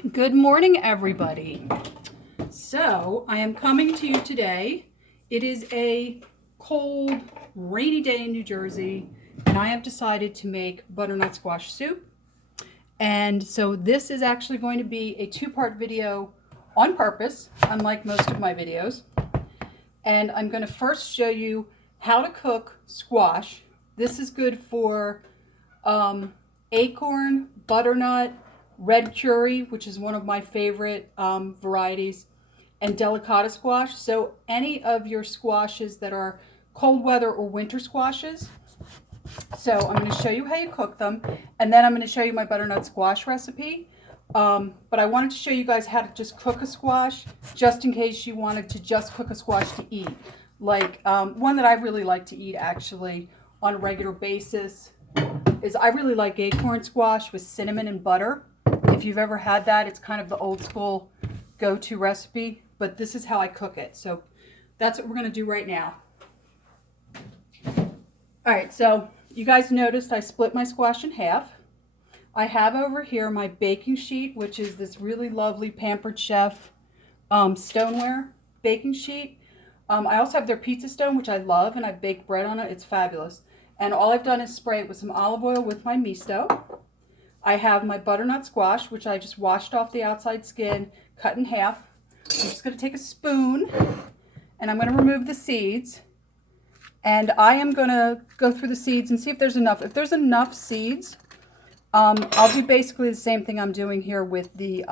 Good morning, everybody. So, I am coming to you today. It is a cold, rainy day in New Jersey, and I have decided to make butternut squash soup. And so, this is actually going to be a two-part video on purpose, unlike most of my videos. And I'm going to first show you how to cook squash. This is good for acorn, butternut, red curry, which is one of my favorite varieties, and delicata squash. So any of your squashes that are cold weather or winter squashes. So I'm going to show you how you cook them, and then I'm going to show you my butternut squash recipe. But I wanted to show you guys how to just cook a squash, just in case you wanted to just cook a squash to eat. Like one that I really like to eat actually on a regular basis is I really like acorn squash with cinnamon and butter. If you've ever had that, it's kind of the old school go-to recipe, but this is how I cook it. So that's what we're going to do right now. All right, so you guys noticed I split my squash in half. I have over here my baking sheet, which is this really lovely Pampered Chef stoneware baking sheet. I also have their pizza stone, which I love, and I bake bread on it. It's fabulous. And all I've done is spray it with some olive oil with my misto. I have my butternut squash, which I just washed off the outside skin, cut in half. I'm just going to take a spoon, and I'm going to remove the seeds. And I am going to go through the seeds and see if there's enough. If there's enough seeds, I'll do basically the same thing I'm doing here with the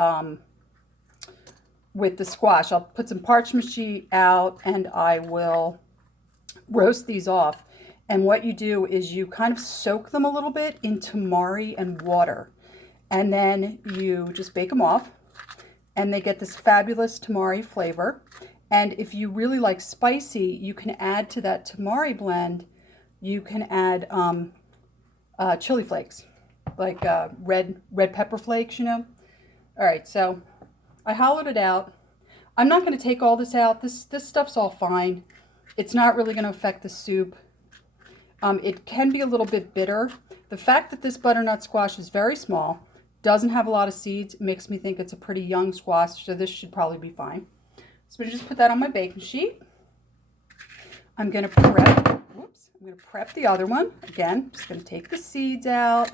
squash. I'll put some parchment sheet out, and I will roast these off. And what you do is you kind of soak them a little bit in tamari and water. And then you just bake them off. And they get this fabulous tamari flavor. And if you really like spicy, you can add to that tamari blend, you can add chili flakes, like red pepper flakes, you know. All right, so I hollowed it out. I'm not going to take all this out. This stuff's all fine. It's not really going to affect the soup. It can be a little bit bitter. The fact that this butternut squash is very small, doesn't have a lot of seeds, makes me think it's a pretty young squash, so this should probably be fine. So I'm just put that on my baking sheet. I'm going to prep the other one. Again, just going to take the seeds out.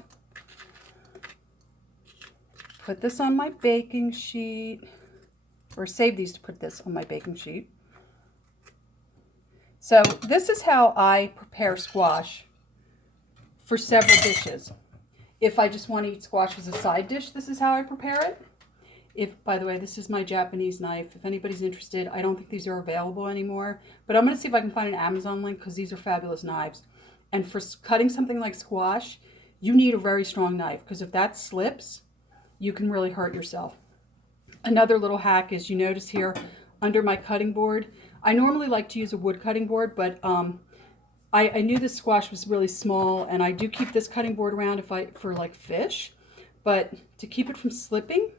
Put this on my baking sheet, or save these to put this on my baking sheet. So this is how I prepare squash for several dishes. If I just want to eat squash as a side dish, this is how I prepare it. By the way, this is my Japanese knife. If anybody's interested, I don't think these are available anymore, but I'm going to see if I can find an Amazon link because these are fabulous knives. And for cutting something like squash, you need a very strong knife because if that slips, you can really hurt yourself. Another little hack is you notice here under my cutting board, I normally like to use a wood cutting board, but I knew this squash was really small, and I do keep this cutting board around for like fish, but to keep it from slipping,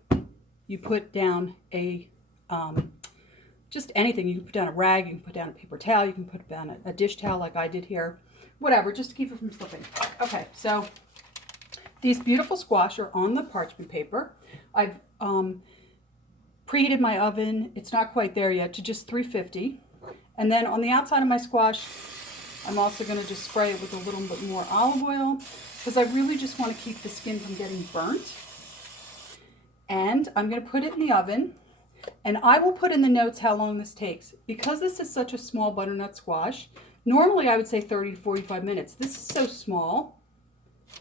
you put down a, just anything. You can put down a rag, you can put down a paper towel, you can put down a dish towel like I did here, whatever, just to keep it from slipping. Okay, so these beautiful squash are on the parchment paper. I've preheated my oven. It's not quite there yet, to just 350. And then on the outside of my squash, I'm also going to just spray it with a little bit more olive oil because I really just want to keep the skin from getting burnt. And I'm going to put it in the oven, and I will put in the notes how long this takes. Because this is such a small butternut squash, normally I would say 30 to 45 minutes. This is so small,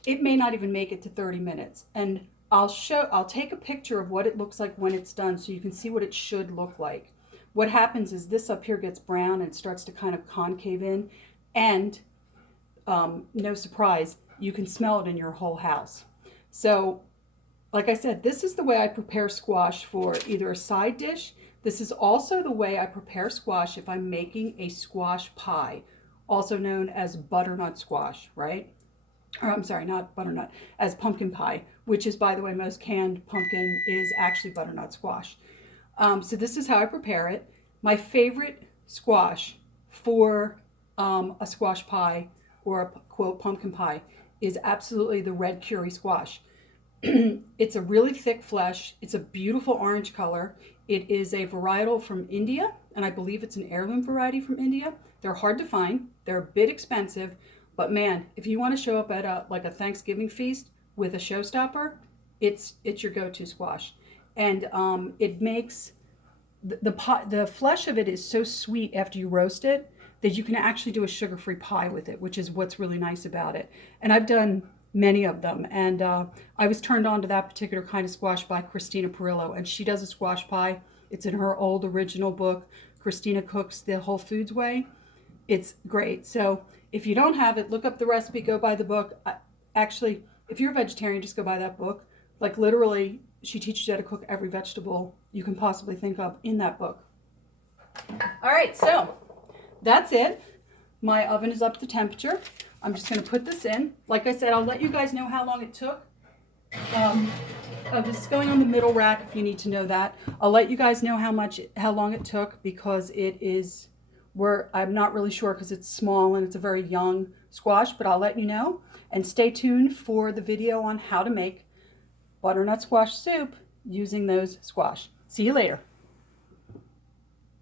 it may not even make it to 30 minutes. And I'll take a picture of what it looks like when it's done so you can see what it should look like. What happens is this up here gets brown and starts to kind of concave in, and no surprise, you can smell it in your whole house. So like I said, this is the way I prepare squash for either a side dish. This is also the way I prepare squash if I'm making a squash pie, also known as butternut squash, right? Or I'm sorry, not butternut, as pumpkin pie, which is, by the way, most canned pumpkin is actually butternut squash. So this is how I prepare it. My favorite squash for a squash pie or a quote pumpkin pie is absolutely the red curry squash. It's a really thick flesh. It's a beautiful orange color. It is a varietal from India, and I believe it's an heirloom variety from India. They're hard to find. They're a bit expensive, but man, if you want to show up at a Thanksgiving feast with a showstopper, it's your go-to squash, and it makes the flesh of it is so sweet after you roast it that you can actually do a sugar-free pie with it, which is what's really nice about it. And I've done many of them, and I was turned on to that particular kind of squash by Christina Perillo, and she does a squash pie. It's in her old original book, Christina Cooks the Whole Foods Way. It's great. So if you don't have it, look up the recipe, go buy the book. Actually, if you're a vegetarian, just go buy that book. Like literally, she teaches you how to cook every vegetable you can possibly think of in that book. All right, so that's it. My oven is up to temperature. I'm just going to put this in. Like I said, I'll let you guys know how long it took. This is going on the middle rack if you need to know that. I'll let you guys know how long it took because it is I'm not really sure because it's small and it's a very young squash, but I'll let you know. And stay tuned for the video on how to make butternut squash soup using those squash. See you later.